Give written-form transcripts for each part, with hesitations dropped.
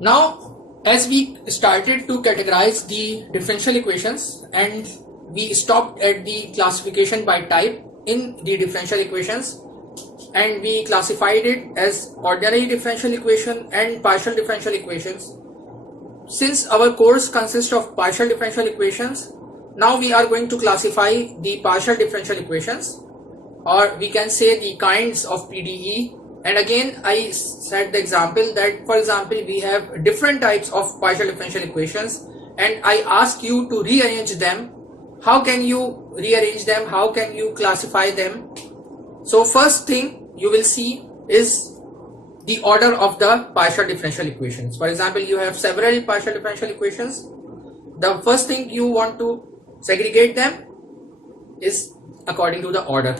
Now, as we started to categorize the differential equations and we stopped at the classification by type in the differential equations, and we classified it as ordinary differential equation and partial differential equations. Since our course consists of partial differential equations, now we are going to classify the partial differential equations, or we can say the kinds of PDE. And again, I said the example that, for example, we have different types of partial differential equations and I ask you to rearrange them. How can you rearrange them? How can you classify them? So first thing you will see is the order of the partial differential equations. For example, you have several partial differential equations. The first thing you want to segregate them is according to the order.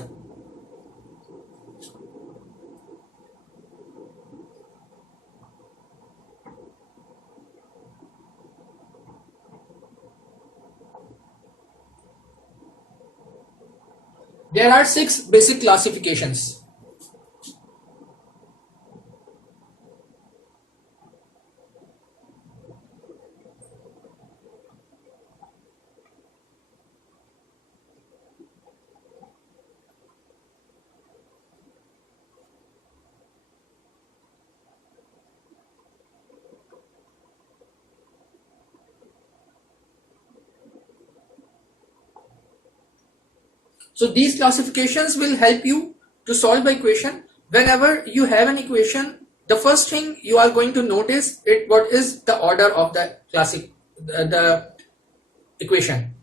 There are 6 basic classifications. So these classifications will help you to solve the equation. Whenever you have an equation, the first thing you are going to notice it what is the order of the the equation.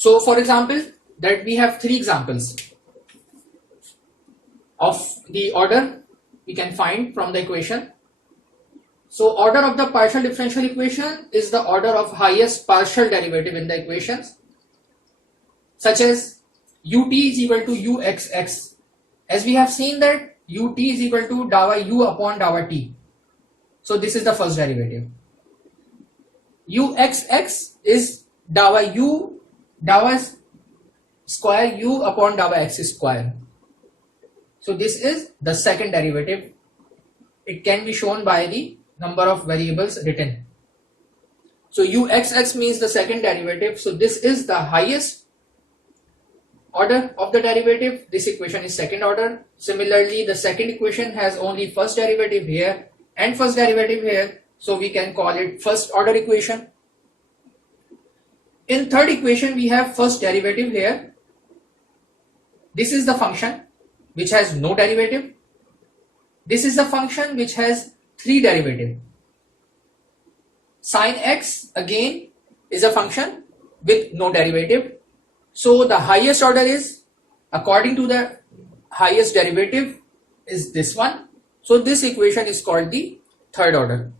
So for example, that we have 3 examples of the order we can find from the equation. So order of the partial differential equation is the order of highest partial derivative in the equations, such as ut is equal to uxx. As we have seen that ut is equal to dou u upon dou t. So this is the first derivative. Uxx is dou u dou square u upon dou x square. So this is the second derivative. It can be shown by the number of variables written. So uxx means the second derivative. So this is the highest order of the derivative. This equation is second order. Similarly, the second equation has only first derivative here and first derivative here. So we can call it first order equation. In third equation, we have first derivative here. This is the function which has no derivative. This is the function which has 3 derivative. Sin x again is a function with no derivative. So the highest order is, according to the highest derivative, is this one. So this equation is called the third order.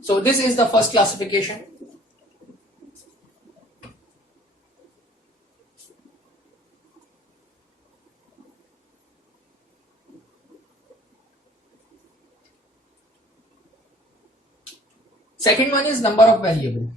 So this is the first classification. Second one is number of variable.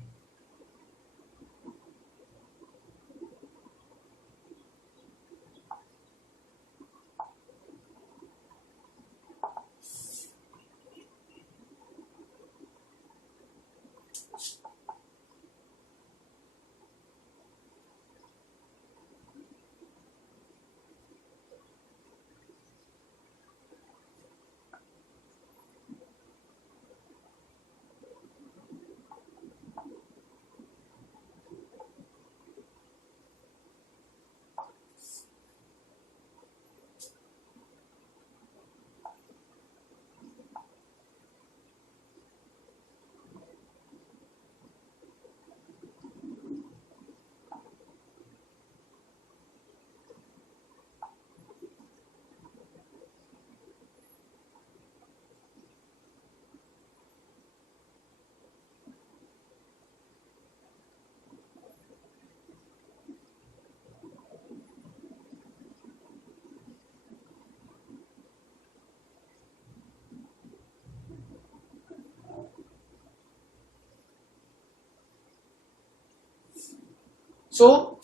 So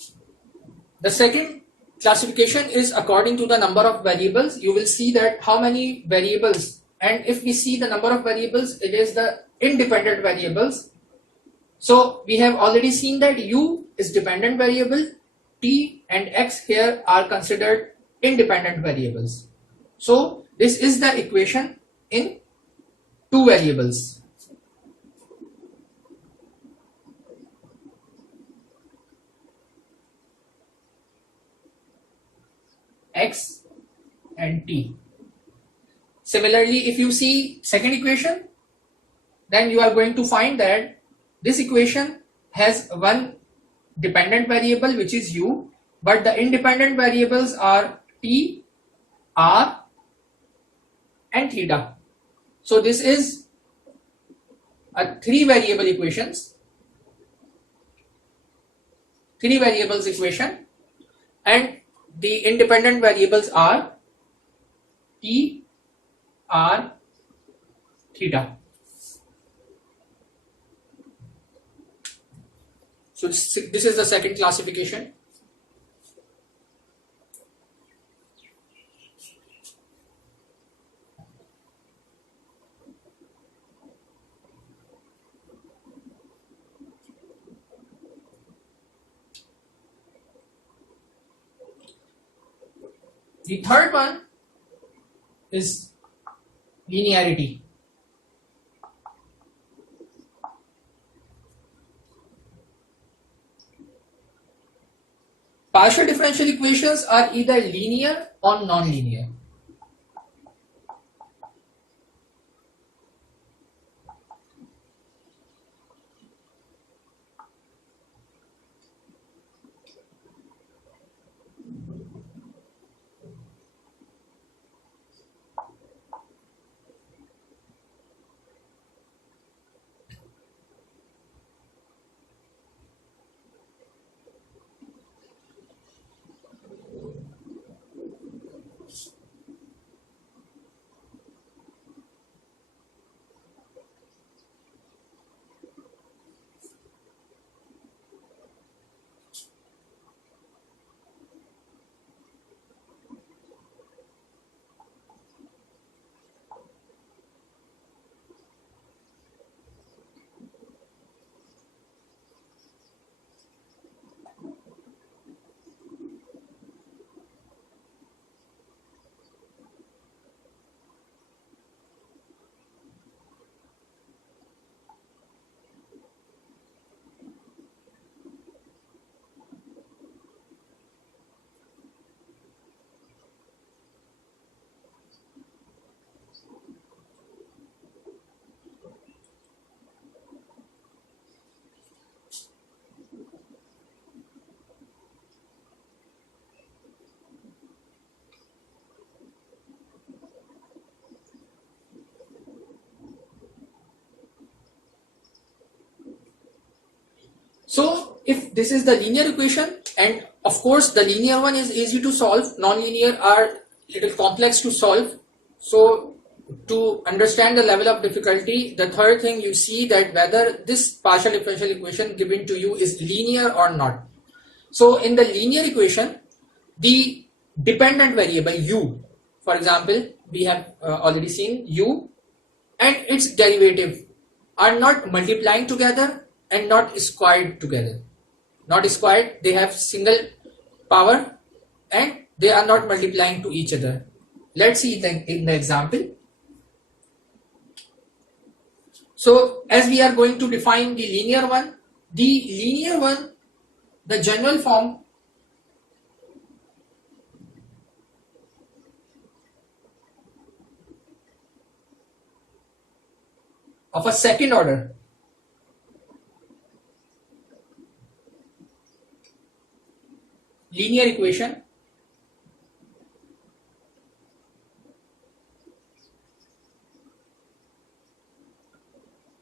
the second classification is according to the number of variables. You will see that how many variables, and if we see the number of variables, it is the independent variables. So we have already seen that u is dependent variable, t and x here are considered independent variables. So this is the equation in two variables. X and t. Similarly, if you see second equation, then you are going to find that this equation has one dependent variable which is u, but the independent variables are t, r and theta. So this is a three variables equation, and the independent variables are t, r, theta. So this is the second classification. The third one is linearity. Partial differential equations are either linear or non-linear. So if this is the linear equation, and of course the linear one is easy to solve, non-linear are little complex to solve. So to understand the level of difficulty, the third thing you see that whether this partial differential equation given to you is linear or not. So in the linear equation, the dependent variable u, for example, we have already seen u and its derivative are not multiplying together and not squared together. Not squared, they have single power and they are not multiplying to each other. Let's see in the example. So as we are going to define the linear one, the general form of a second order linear equation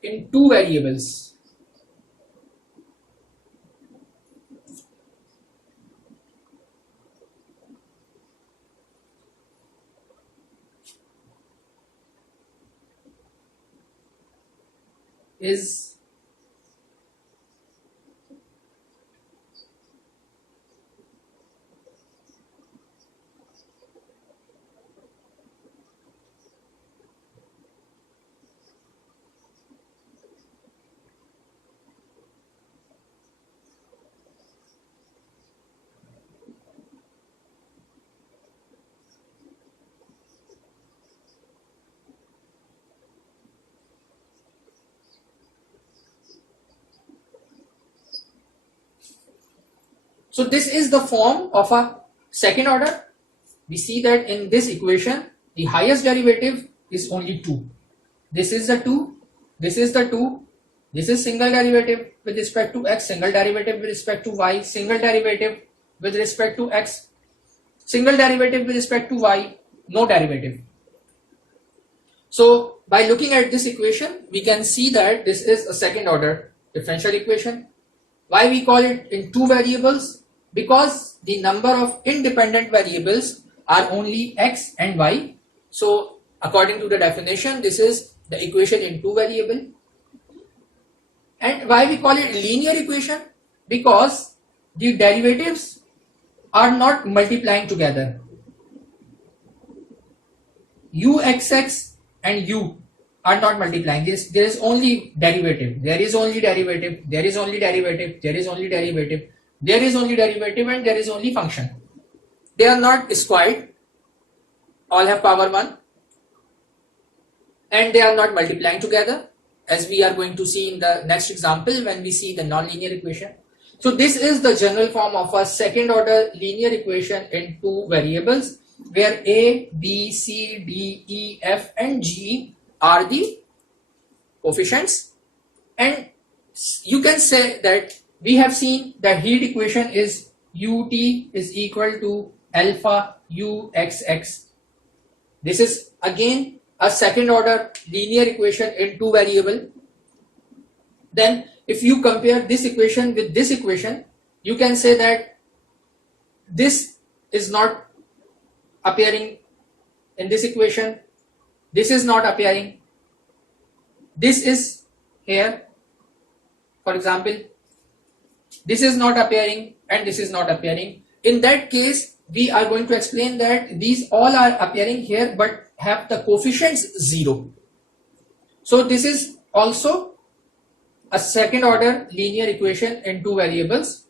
in two variables is so this is the form of a second order. We see that in this equation the highest derivative is only 2. This is the 2, this is the 2, this is single derivative with respect to x, single derivative with respect to y, single derivative with respect to x, single derivative with respect to y, no derivative. So by looking at this equation, we can see that this is a second order differential equation. Why we call it in two variables? Because the number of independent variables are only x and y. So according to the definition, this is the equation in two variable. And why we call it linear equation? Because the derivatives are not multiplying together. Uxx and u are not multiplying. There is only derivative. There is only derivative. There is only derivative. There is only derivative. There is only derivative and there is only function. They are not squared. All have power 1. And they are not multiplying together, as we are going to see in the next example when we see the nonlinear equation. So this is the general form of a second order linear equation in two variables where a, b, c, d, e, f and g are the coefficients, and you can say that we have seen the heat equation is ut is equal to alpha uxx. This is again a second order linear equation in two variable. Then if you compare this equation with this equation, you can say that this is not appearing in this equation, this is not appearing, this is here, for example, this is not appearing and this is not appearing. In that case, we are going to explain that these all are appearing here but have the coefficients 0. So this is also a second order linear equation in two variables,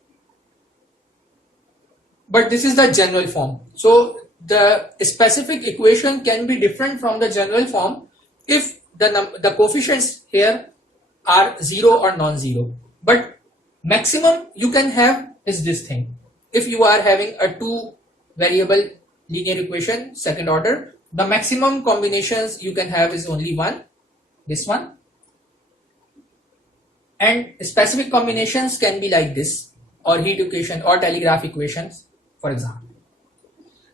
but this is the general form. So the specific equation can be different from the general form if the coefficients here are 0 or non-zero, but maximum you can have is this thing. If you are having a two variable linear equation second order, the maximum combinations you can have is only one, this one, and specific combinations can be like this, or heat equation or telegraph equations, for example.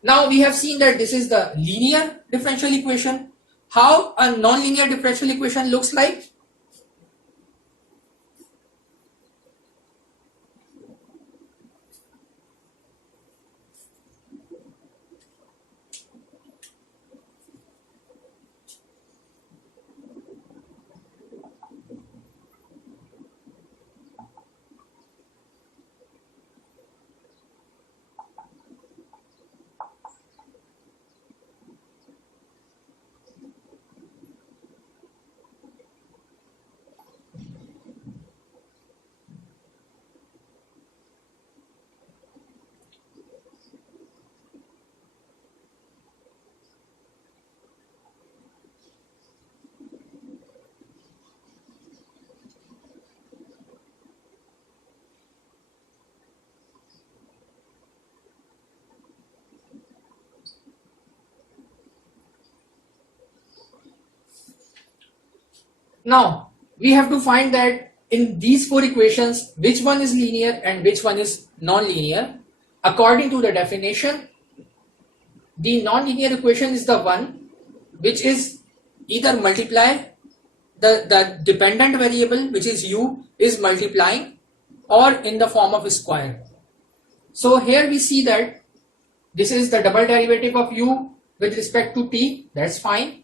Now we have seen that this is the linear differential equation. How a non-linear differential equation looks like? Now we have to find that in these four equations which one is linear and which one is non-linear. According to the definition, the non-linear equation is the one which is either multiply the dependent variable, which is u, is multiplying, or in the form of a square. So here we see that this is the double derivative of u with respect to t, that's fine.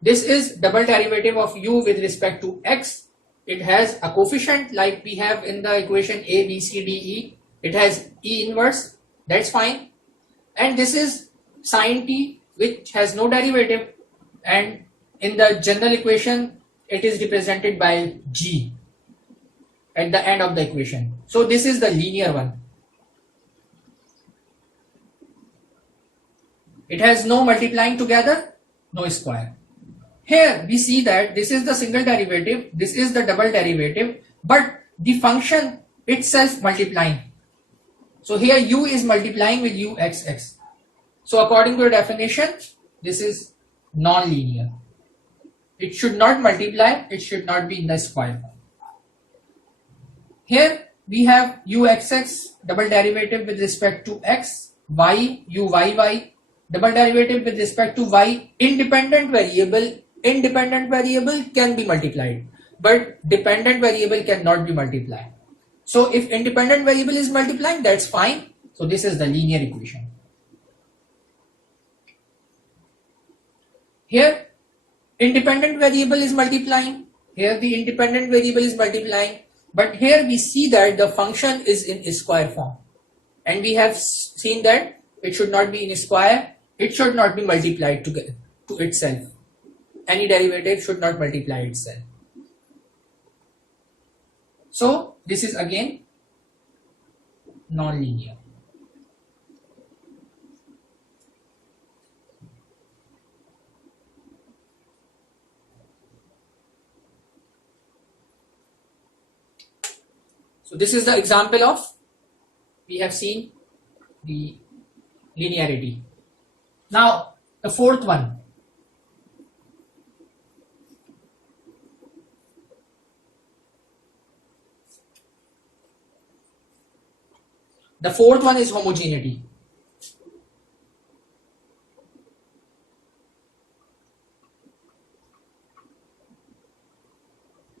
This is double derivative of u with respect to x. It has a coefficient like we have in the equation a, b, c, d, e. It has e inverse, that's fine. And this is sine t, which has no derivative, and in the general equation it is represented by g at the end of the equation. So this is the linear one. It has no multiplying together, no square. Here we see that this is the single derivative, this is the double derivative, but the function itself multiplying. So here u is multiplying with uxx. So according to the definition, this is non-linear. It should not multiply, it should not be in the square. Here we have uxx double derivative with respect to x, y, uyy double derivative with respect to y. Independent variable can be multiplied, but dependent variable cannot be multiplied. So if independent variable is multiplying, that's fine. So this is the linear equation. Here independent variable is multiplying, here the independent variable is multiplying, but here we see that the function is in square form, and we have seen that it should not be in square, it should not be multiplied to itself. Any derivative should not multiply itself. So this is again non-linear. So this is the example of, we have seen the linearity. Now the fourth one. The fourth one is homogeneity.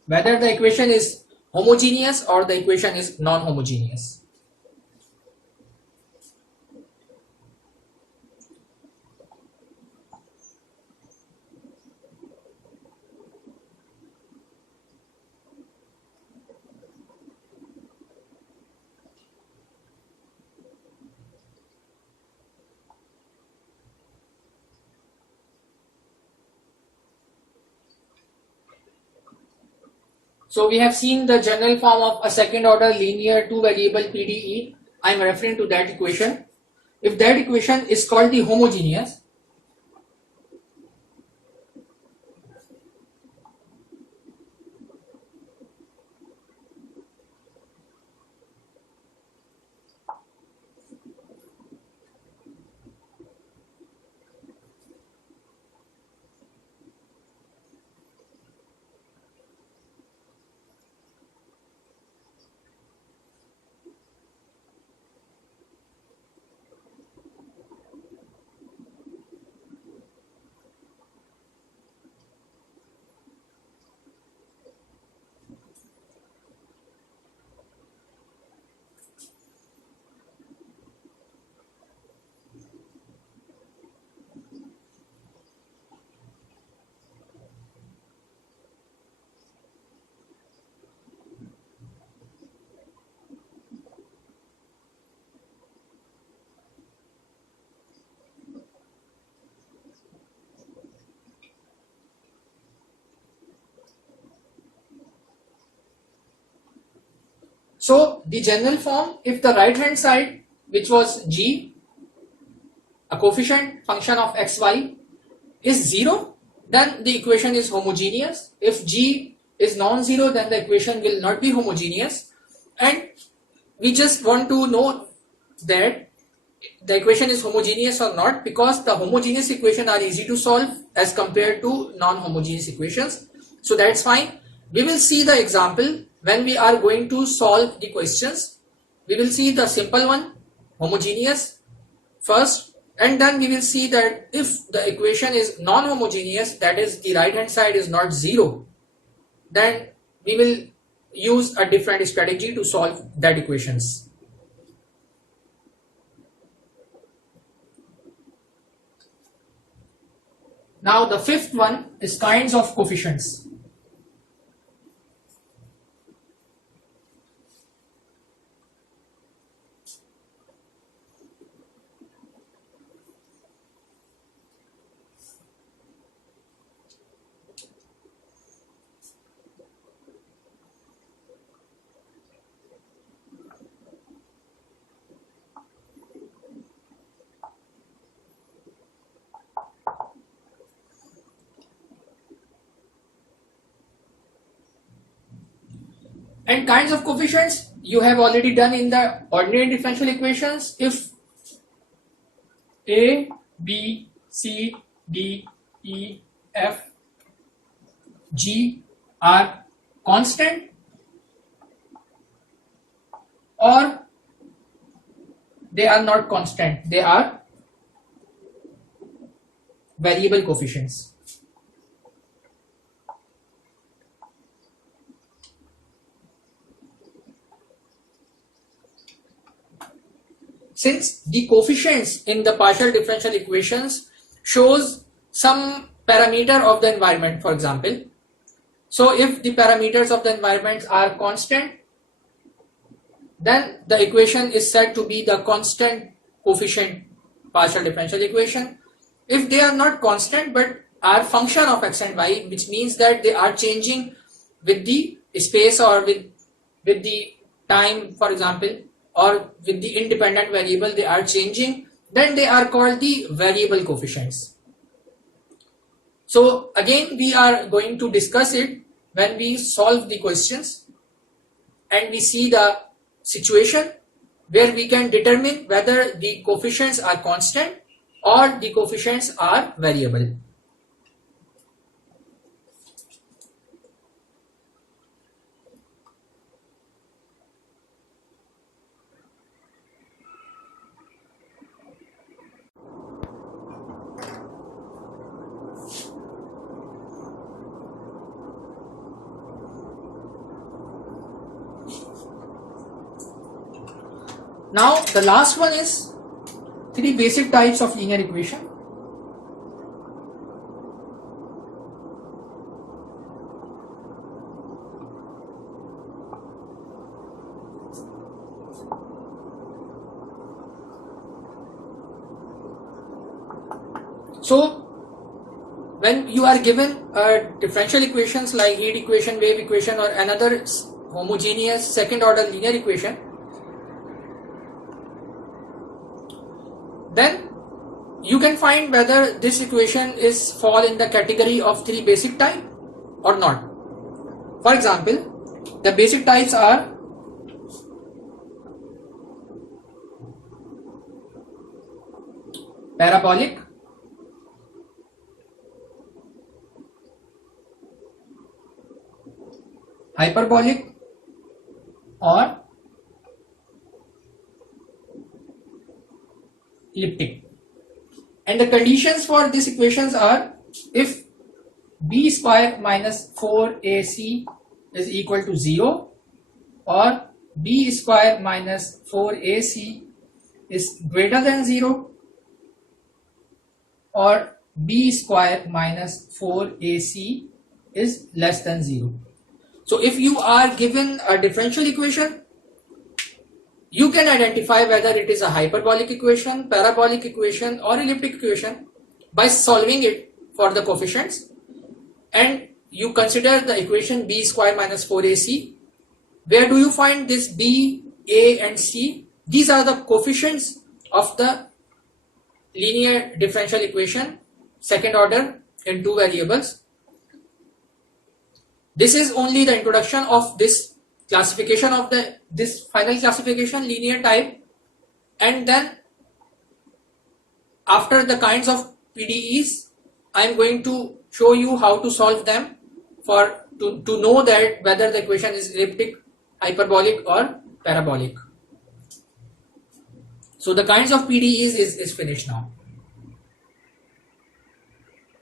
Whether the equation is homogeneous or the equation is non-homogeneous. So we have seen the general form of a second order linear two variable PDE. I am referring to that equation. If that equation is called the homogeneous, so the general form, if the right hand side, which was g, a coefficient function of xy, is 0, then the equation is homogeneous. If g is non-zero, then the equation will not be homogeneous. And we just want to know that the equation is homogeneous or not, because the homogeneous equation are easy to solve as compared to non-homogeneous equations. So that's fine. We will see the example when we are going to solve the questions. We will see the simple one, homogeneous first, and then we will see that if the equation is non-homogeneous, that is the right hand side is not 0, then we will use a different strategy to solve that equations. Now the fifth one is kinds of coefficients. And kinds of coefficients you have already done in the ordinary differential equations. If A, B, C, D, E, F, G are constant or they are not constant, they are variable coefficients. Since the coefficients in the partial differential equations shows some parameter of the environment, for example. So if the parameters of the environment are constant, then the equation is said to be the constant coefficient partial differential equation. If they are not constant but are function of x and y, which means that they are changing with the space or with the time, for example, or with the independent variable they are changing, then they are called the variable coefficients. So again we are going to discuss it when we solve the questions and we see the situation where we can determine whether the coefficients are constant or the coefficients are variable. Now the last one is three basic types of linear equation. So when you are given differential equations like heat equation, wave equation, or another homogeneous second order linear equation, then you can find whether this equation is fall in the category of three basic type or not. For example, the basic types are parabolic, hyperbolic, or elliptic. And the conditions for these equations are if b square minus 4ac is equal to 0 or b square minus 4ac is greater than 0 or b square minus 4ac is less than 0. So if you are given a differential equation, you can identify whether it is a hyperbolic equation, parabolic equation, or elliptic equation by solving it for the coefficients, and you consider the equation b square minus 4ac. Where do you find this b, a, and c? These are the coefficients of the linear differential equation, second order in two variables. This is only the introduction of this classification of this final classification, linear type, and then after the kinds of PDEs I am going to show you how to solve them to know that whether the equation is elliptic, hyperbolic or parabolic. So the kinds of PDEs is finished now.